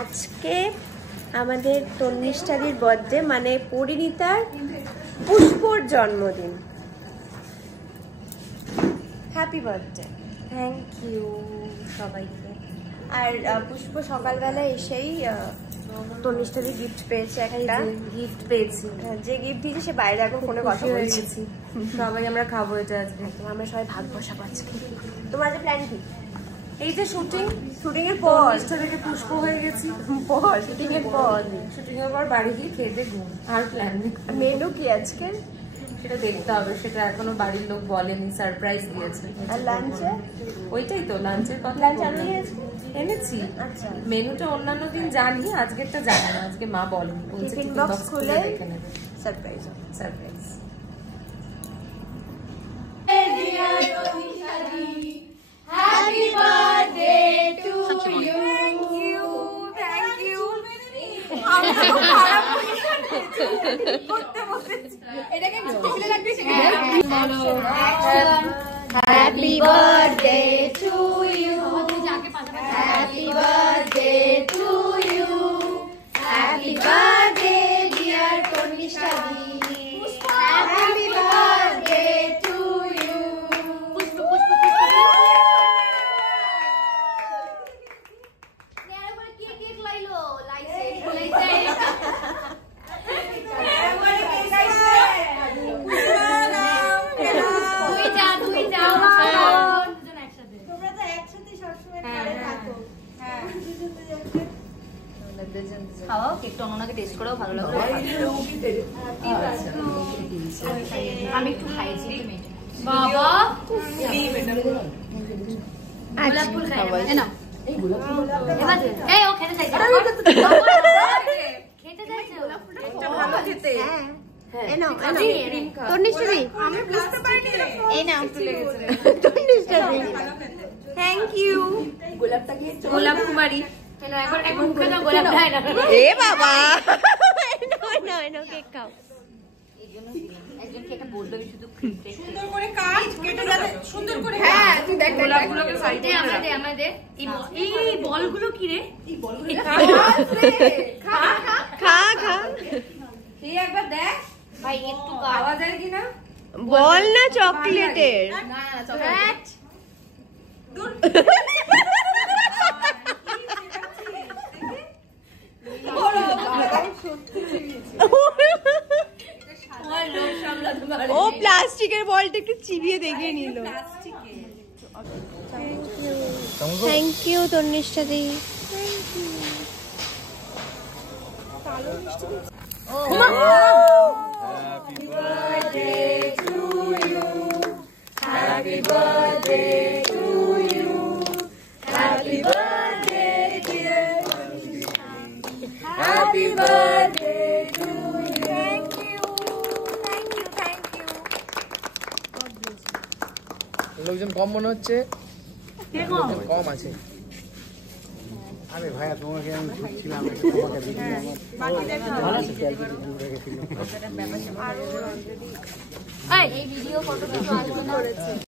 আজকে আমাদের তন্নিষ্ঠাদির বার্থডে, মানে পরিণীতার পুষ্পর জন্মদিন। Happy birthday. থ্যাংক ইউ সবাইকে। আর পুষ্প সকালবেলা এসেই তন্নিষ্ঠাদি গিফট পেয়েছে, একটা গিফট পেয়েছি। যে গিফট দিয়েছি সে বাইরে এখন ফোনে কথা বলছি। সবাই আমরা খাবো এটা আজকে। আমরা সবাই ভাগ বসাবো আজকে। তোমার আজকে প্ল্যান কি? এই যে শুটিং এর পর থেকে পুষ্প হয়ে গেছি, শুটিং এর পর বাড়ি গিয়ে খেতে ঘুম। আর প্ল্যান নেই। মেনু কি আজকে সেটা দেখতে হবে, সেটা এখনো বাড়ির লোক বলেনি, সারপ্রাইজ দিয়েছে। আর লাঞ্চে? ওইটাই তো লাঞ্চের কথা। লাঞ্চ আমি এনেছি। আচ্ছা, মেনুটা অন্যান্য দিন জানি, আজকেরটা জানি না। আজকে মা বলেনি, বলছে টিফিন বক্স খুলে দেখে নেবে। Surprise. Happy birthday to you. Thank you. Happy birthday to you. Happy birthday to you. Happy birthday dear Tonnishtadi. Happy birthday to you. খাওয়াও কেকটা ওনাকে টেস্ট করেও ভালো লাগলো। আমি একটু খাইছি বাবা। গোলাপ ফুল খাই না। এই ও খেতে চাইছে, খেতে চাইছে ভালো খেতে। এই নাও, তন্নিষ্ঠাদি। আমি বুঝতে পারিনি। এই নাও তন্নিষ্ঠাদি। Thank you. গোলাপটা কি? গোলাপ কুমারী। এখন মুখে দাও, গোলাপ খায় না। এ বাবা, নাও কেক খাও। একজনকে একটা বললো শুধু সুন্দর করে কাট, কেটে যাবে সুন্দর করে। হ্যাঁ, তুই দেখ গোলাপগুলোকে সাইডে আমাদের এই বলগুলো কি রে? এই বলগুলো খা। এই একবার দেখ ভাই একটু পাওয়া যায় কিনা। বল না চকলেটের। না চকলেট দূর। ও প্লাস্টিকের বলটা একটু চিবিয়ে দেখিয়ে নিল। থ্যাংক ইউ তন্নিষ্ঠাদি। Happy birthday to you. Happy birthday to you. Happy birthday dear Tonnishtadi. Happy birthday to you. Thank you. লোকজন কম মনে হচ্ছে, লোকজন কম আছে। আরে ভাইয়া তোমাকে আমি ছিলাম, তোমাকে দিলাম। এই ভিডিও ফটো কিছু আসবে না।